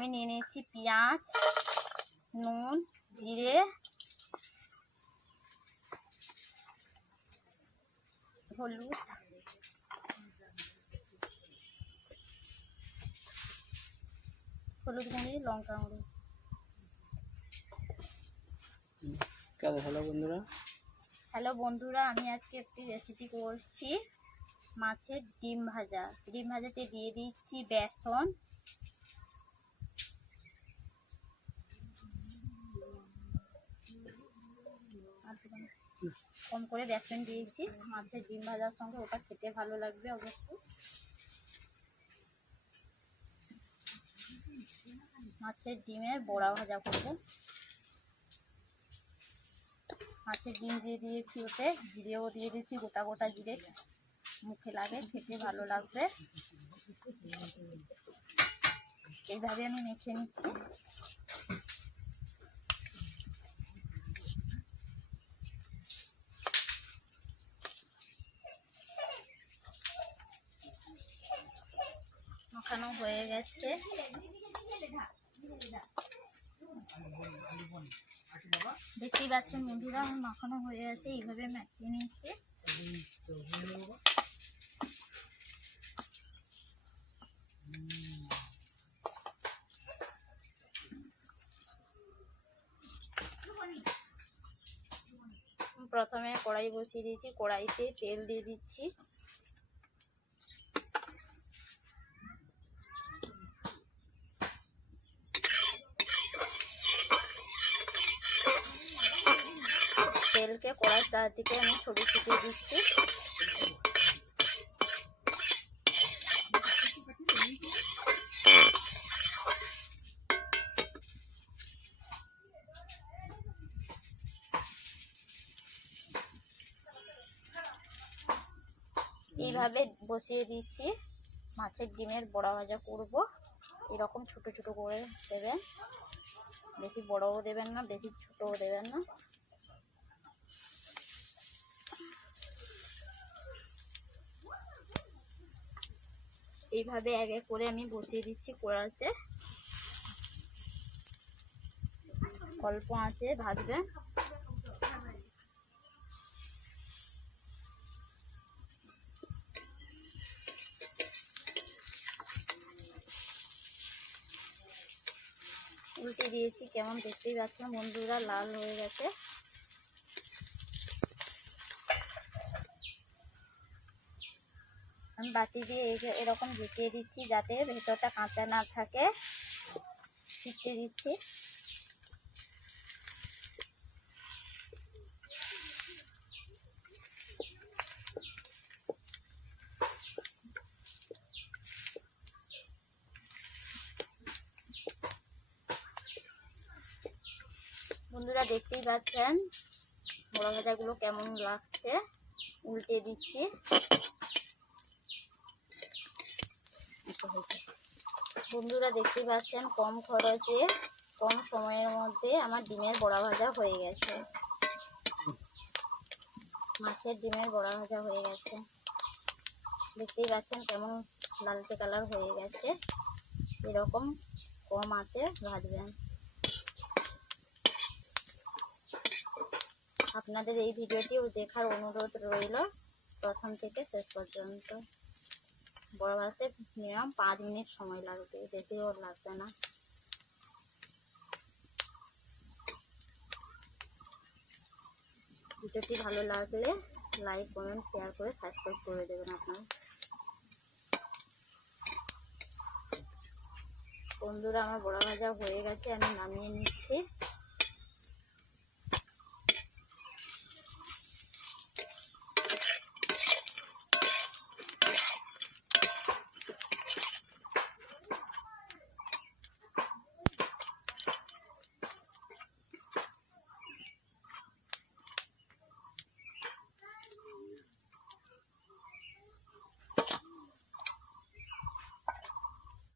আমি নিয়ে নিচ্ছি পেঁয়াজ নুন জিরে। হলুদ। হলুদ গুঁড়ি লঙ্কা গুঁড়ি। হ্যালো বন্ধুরা? হ্যালো বন্ধুরা আমি আজকে একটি রেসিপি করছি। মাছের ডিম ভাজা। ডিম ভাজাতে দিয়ে দিচ্ছি বেসন। কম করে বেসন দিয়েছি। মাছের ডিম ভাজার সঙ্গে ওটা খেতে ভালো লাগবে অবশ্যই। মাছের ডিমের বড়া ভাজা করব। মাছের ডিম দিয়ে দিয়েছি ওতে, জিরেও দিয়ে দিয়েছি, গোটা গোটা জিরে। মুখে লাগে, খেতে ভালো লাগবে। এইভাবে আমি মেখে নিচ্ছি। মাখানো হয়ে গেছে। দেখতেই পাচ্ছেন বন্ধুরা মাখানো হয়ে গেছে এইভাবে মাখিয়ে নিচ্ছে প্রথমে কড়াই বসিয়ে দিয়েছি, কড়াইতে তেল দিয়ে দিচ্ছি। তেলকে কড়াই চারদিকে আমি ছড়িয়ে ছিটিয়ে দিচ্ছি। এইভাবে বসিয়ে দিচ্ছি। মাছের ডিমের বড়া ভাজা করব। এরকম ছোট ছোট করে দেবেন। বেশি বড়ও দেবেন না, বেশি ছোটও দেবেন না। এইভাবে এক এক করে আমি বসিয়ে দিচ্ছি কড়াইতে। অল্প আঁচে ভাজবেন। উল্টে দিয়েছি, কেমন দেখতেই পাচ্ছেন বন্ধুরা, লাল হয়ে গেছে। আমি বাটি দিয়ে এরকম ঝুঁকিয়ে দিচ্ছি যাতে ভেতরটা কাঁচা না থাকে। ফিটে দিচ্ছি। বন্ধুরা দেখতেই পাচ্ছেন? বড়া ভাজাগুলো কেমন লাগছে? উল্টে দিচ্ছি। বন্ধুরা দেখতেই পাচ্ছেন, কম খরচে, কম সময়ের মধ্যে আমার ডিমের বড়া ভাজা হয়ে গেছে। মাছের ডিমের বড়া ভাজা হয়ে গেছে। দেখতেই পাচ্ছেন কেমন লালচে কালার হয়ে গেছে। এরকম কম আছে ভাজবেন। আপনাদের এই ভিডিওটিও দেখার অনুরোধ রইল। প্রথম থেকে শেষ পর্যন্ত। বড় বাসে মিনিমাম পাঁচ মিনিট সময় লাগবে, বেশিও লাগবে না। ভিডিওটি ভালো লাগলে লাইক, কমেন্ট, শেয়ার করে সাবস্ক্রাইব করে দেবেন আপনারা। বন্ধুরা, আমার বড়া ভাজা হয়ে গেছে, আমি নামিয়ে নিচ্ছি।